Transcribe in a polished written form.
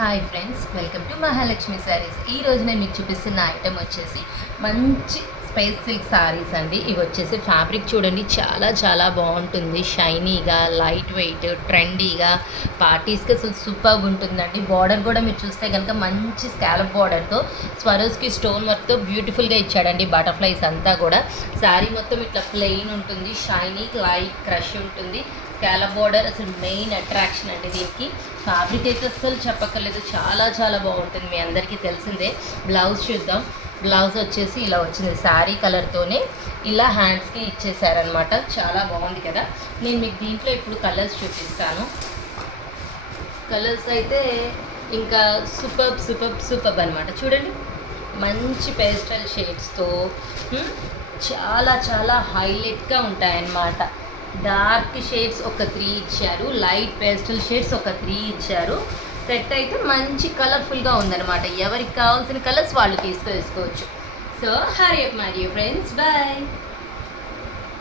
Hi friends, welcome to Mahalakshmi saris. ఈ రోజు నేను మీకు చూపిస్తున్న ఐటెం వచ్చేసి మంచి స్పేస్ సిల్క్ శారీస్ అండి. ఇవి వచ్చేసి ఫ్యాబ్రిక్ చూడండి, చాలా చాలా బాగుంటుంది. షైనీగా, లైట్ వెయిట్, ట్రెండీగా, పార్టీస్కి అసలు సూపర్గా ఉంటుందండి. బార్డర్ కూడా మీరు చూస్తే కనుక మంచి స్కాలప్ బార్డర్తో స్వరోస్కి స్టోన్ వర్క్తో బ్యూటిఫుల్గా ఇచ్చాడండి. బటర్ఫ్లైస్ అంతా కూడా శారీ మొత్తం ఇట్లా ప్లెయిన్ ఉంటుంది. షైనీ లైట్ క్రష్ ఉంటుంది. స్కాలప్ బార్డర్ అసలు మెయిన్ అట్రాక్షన్ అండి దీనికి. ఫ్యాబ్రిక్ అయితే అస్సలు చెప్పక్కర్లేదు, చాలా చాలా బాగుంటుంది. మీ అందరికీ తెలిసిందే. బ్లౌజ్ చూద్దాం. బ్లౌజ్ వచ్చేసి ఇలా వచ్చింది, శారీ కలర్తోనే ఇలా హ్యాండ్స్కి ఇచ్చేసారనమాట. చాలా బాగుంది కదా. నేను మీకు దీంట్లో ఇప్పుడు కలర్స్ చూపిస్తాను. కలర్స్ అయితే ఇంకా సూపర్ అనమాట. చూడండి, మంచి పేస్టల్ షేడ్స్తో చాలా చాలా హైలైట్గా ఉంటాయన్నమాట. డార్క్ షేడ్స్ ఒక 3 ఇచ్చారు, లైట్ పేస్టల్ షేడ్స్ ఒక 3 ఇచ్చారు. సెట్ అయితే మంచి కలర్ఫుల్గా ఉందన్నమాట. ఎవరికి కావాల్సిన కలర్స్ వాళ్ళు తీసుకోవచ్చు. So hurry up my dear friends, bye.